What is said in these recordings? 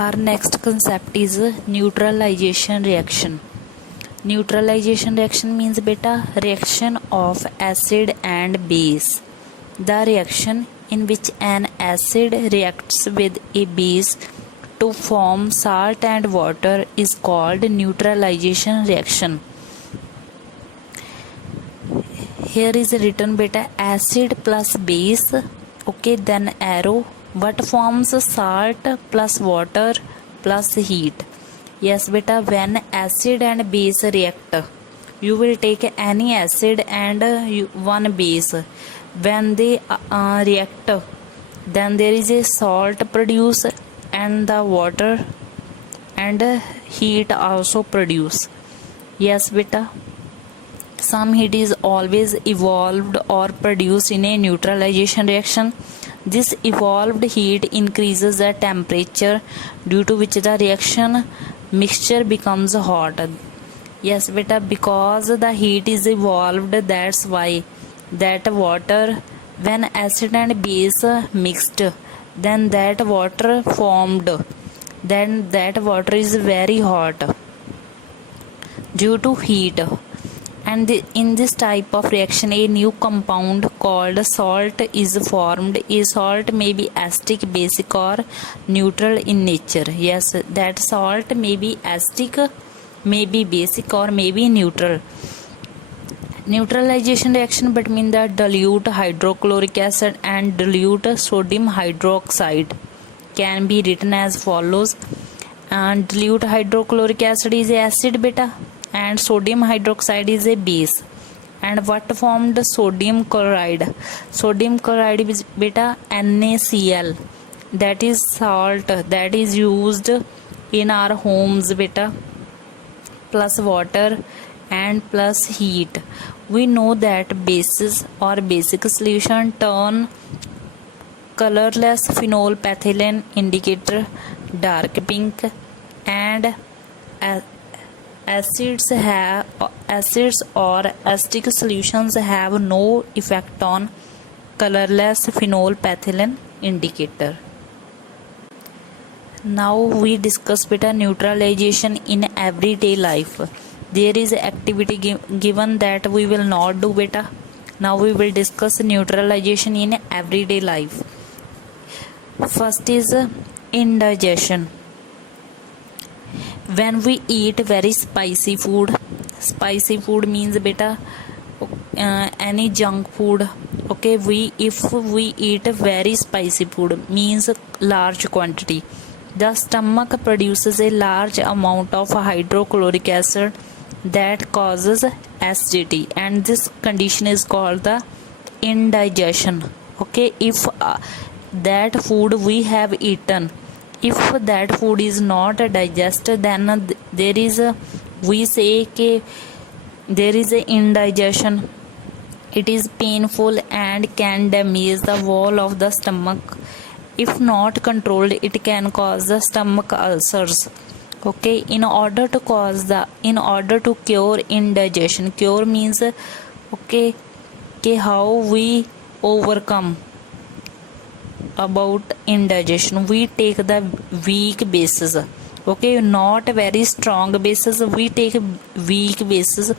Our next concept is neutralization reaction. Neutralization reaction means beta reaction of acid and base. The reaction in which an acid reacts with a base to form salt and water is called neutralization reaction. Here is written beta acid plus base, okay, then arrow. What forms salt plus water plus heat? Yes beta, when acid and base react, you will take any acid and one base. When they react, then there is a salt produced and the water and heat also produce. Yes beta, some heat is always evolved or produced in a neutralization reaction. This evolved heat increases the temperature, due to which the reaction mixture becomes hot. Yes beta, because the heat is evolved, that's why that water, when acid and base mixed, then that water formed, then that water is very hot due to heat. And in this type of reaction a new compound called salt is formed. A salt may be acidic, basic or neutral in nature. Yes, that salt may be acidic, may be basic or may be neutral. Neutralization reaction between the dilute hydrochloric acid and dilute sodium hydroxide can be written as follows. And dilute hydrochloric acid is acid beta and sodium hydroxide is a base. And what formed sodium chloride? Sodium chloride is beta NaCl, that is salt that is used in our homes beta, plus water and plus heat. We know that bases or basic solution turn colorless phenolphthalein indicator dark pink, and acids or acidic solutions have no effect on colorless phenolphthalein indicator. Now we discuss beta neutralization in everyday life. There is activity given that we will not do beta. Now we will discuss neutralization in everyday life. First is indigestion. When we eat very spicy food means beta any junk food, okay, if we eat very spicy food means large quantity, the stomach produces a large amount of hydrochloric acid that causes acidity, and this condition is called the indigestion. Okay, if that food we have eaten, if that food is not digested, then there is we say that there is a indigestion. It is painful and can damage the wall of the stomach. If not controlled, it can cause the stomach ulcers. Okay, in order to cure indigestion, cure means okay, how we overcome about indigestion. We take the weak bases, okay, not very strong bases. We take weak bases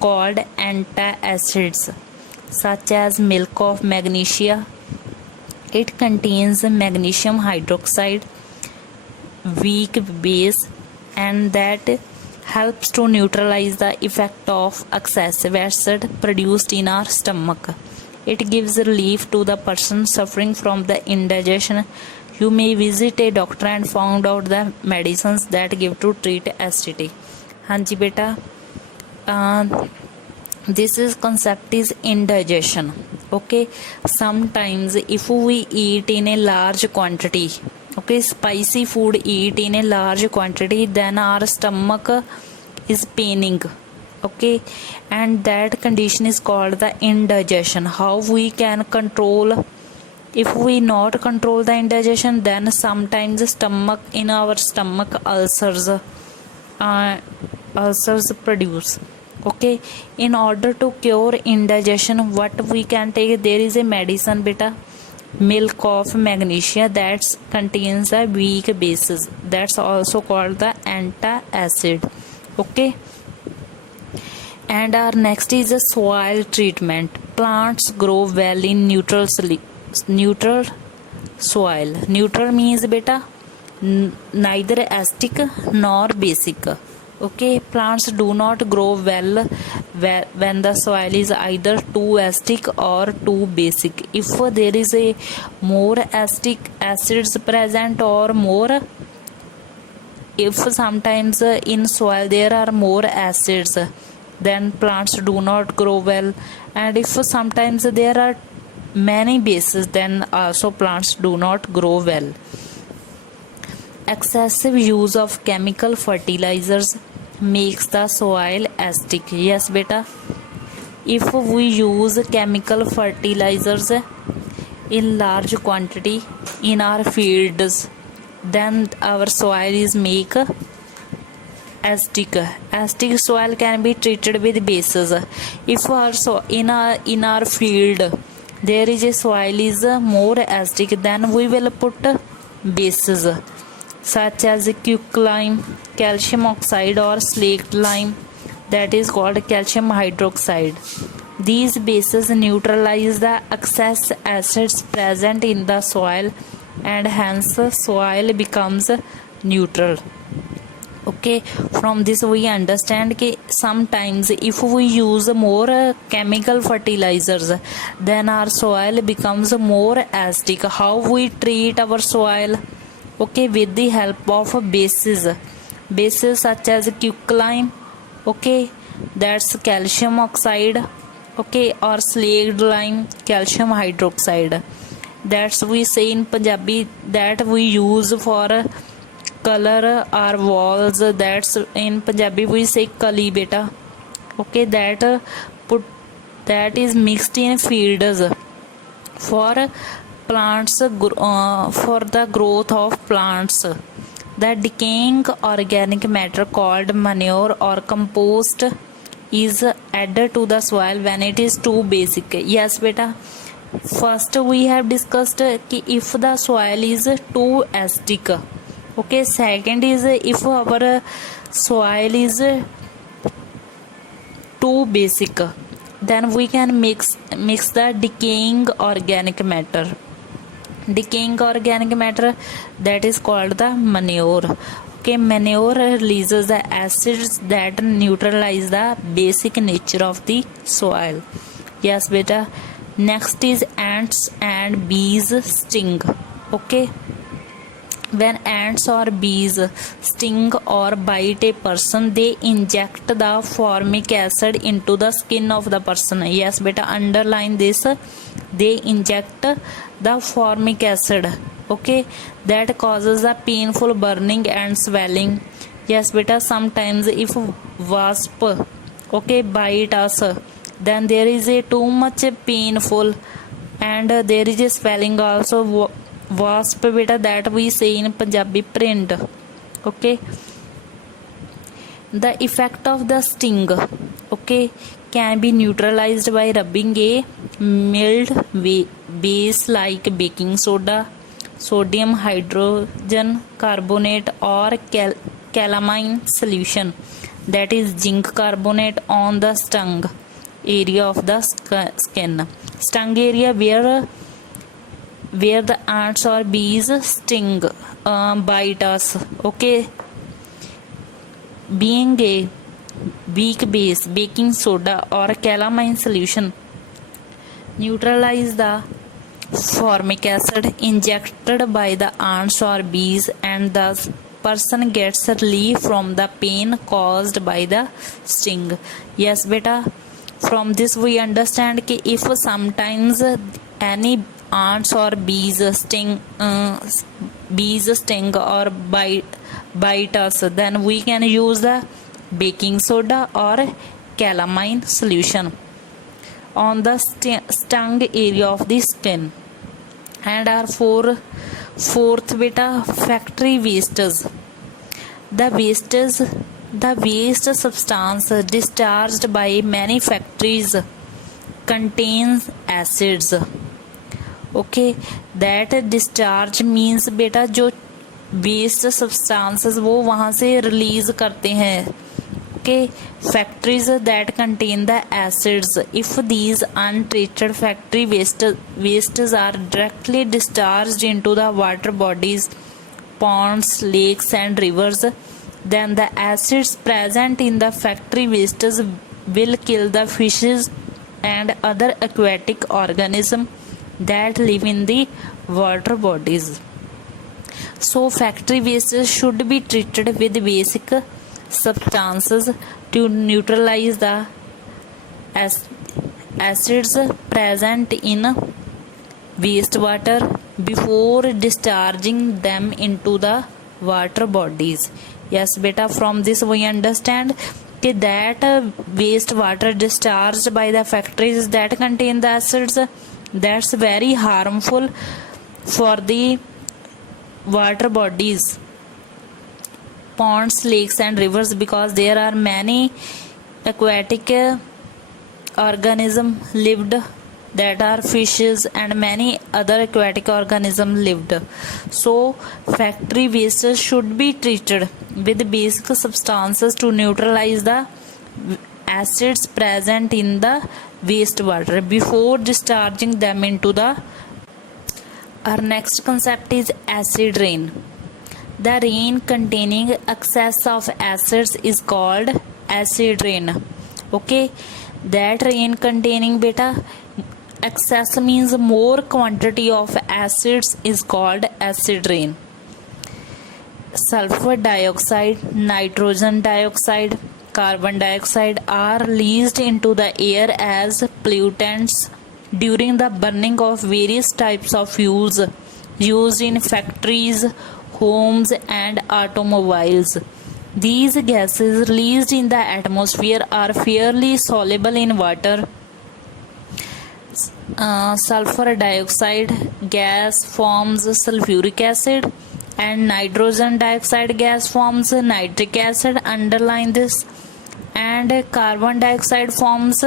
called antacids, such as milk of magnesia. It contains magnesium hydroxide, weak base, and that helps to neutralize the effect of excessive acid produced in our stomach. It gives relief to the person suffering from the indigestion. You may visit a doctor and find out the medicines that give to treat acidity. Hanji beta, this is concept is indigestion. Okay, sometimes if we eat in a large quantity, okay, spicy food eat in a large quantity, then our stomach is paining. Okay, and that condition is called the indigestion. How we can control? If we not control the indigestion, then sometimes in our stomach ulcers produce. Okay, in order to cure indigestion, what we can take? There is a medicine beta milk of magnesia that contains the weak bases, that's also called the antacid. Okay, and our next is a soil treatment. Plants grow well in neutral soil. Neutral means beta neither acidic nor basic. Okay, plants do not grow well when the soil is either too acidic or too basic. If there is a more acidic acids present or more, if sometimes in soil there are more acids, then plants do not grow well, and if sometimes there are many bases, then also plants do not grow well. Excessive use of chemical fertilizers makes the soil acidic. Yes beta, if we use chemical fertilizers in large quantity in our fields, then our soil is make acidic. Acidic soil can be treated with bases. If also in our field there is a soil is more acidic, then we will put bases such as quicklime, calcium oxide or slaked lime, that is called calcium hydroxide. These bases neutralize the excess acids present in the soil, and hence soil becomes neutral. Okay, from this we understand that sometimes if we use more chemical fertilizers, then our soil becomes more acidic. How we treat our soil? Okay, with the help of bases such as quicklime, okay, that's calcium oxide, okay, or slaked lime, calcium hydroxide, that's we say in Punjabi that we use for color our walls, that's in Punjabi we say kali beta. Okay, that is mixed in fields for plants, for the growth of plants. The decaying organic matter called manure or compost is added to the soil when it is too basic. Yes beta, first we have discussed if the soil is too acidic. Okay, second is if our soil is too basic, then we can mix the decaying organic matter. Decaying organic matter, that is called the manure. Okay, manure releases the acids that neutralize the basic nature of the soil. Yes beta, next is ants and bees sting. Okay, when ants or bees sting or bite a person, they inject the formic acid into the skin of the person. Yes beta, underline this, they inject the formic acid, okay, that causes a painful burning and swelling. Yes beta, sometimes if wasp, okay, bite us, then there is a too much painful and there is a swelling also. Wasp beta, that we say in Punjabi print. Okay, the effect of the sting, okay, can be neutralized by rubbing a mild base like baking soda, sodium hydrogen carbonate or calamine solution, that is zinc carbonate, on the stung area of the skin. Stung area where the ants or bees sting, bite us. Okay, being a weak base, baking soda or calamine solution neutralize the formic acid injected by the ants or bees, and the person gets relief from the pain caused by the sting. Yes beta, from this we understand that if sometimes any ants or bees sting or bite us, then we can use the baking soda or calamine solution on the stung area of the skin. And our fourth beta, factory wastes. The waste substance discharged by many factories contains acids. Okay that discharge means बेटा जो waste substances वो वहाँ से release करते हैं. Okay factories that contain the acids if these untreated factory wastes are directly discharged into the water bodies, ponds, lakes and rivers, then the acids present in the factory wastes will kill the fishes and other aquatic organisms that live in the water bodies. So factory wastes should be treated with basic substances to neutralize the acids present in wastewater before discharging them into the water bodies. Yes beta, from this we understand that waste water discharged by the factories that contain the acids, that's very harmful for the water bodies, ponds, lakes and rivers, because there are many aquatic organisms lived, that are fishes and many other aquatic organisms lived. So factory wastes should be treated with basic substances to neutralize the acids present in the wastewater before discharging them into the. Our next concept is acid rain. The rain containing excess of acids is called acid rain. Okay, that rain containing beta excess means more quantity of acids is called acid rain. Sulfur dioxide, nitrogen dioxide, carbon dioxide are released into the air as pollutants during the burning of various types of fuels used in factories, homes and automobiles. These gases released in the atmosphere are fairly soluble in water. Sulfur dioxide gas forms sulfuric acid and nitrogen dioxide gas forms nitric acid. Underline this. And carbon dioxide forms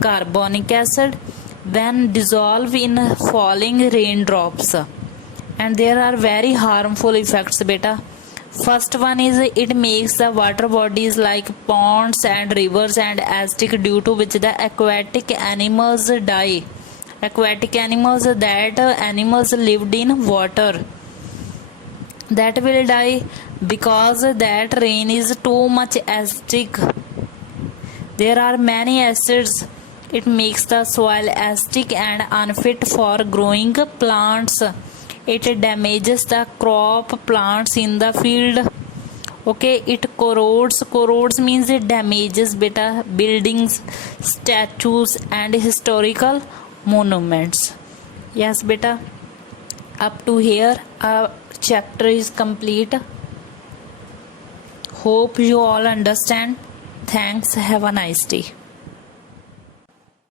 carbonic acid when dissolved in falling raindrops. And there are very harmful effects beta. First one is it makes the water bodies like ponds and rivers and acidic, due to which the aquatic animals die. Aquatic animals, that animals lived in water, that will die because that rain is too much acidic. There are many acids. It makes the soil acidic and unfit for growing plants. It damages the crop plants in the field. Okay, it corrodes means it damages beta buildings, statues and historical monuments. Yes beta, up to here our chapter is complete. Hope you all understand. Thanks, have a nice day.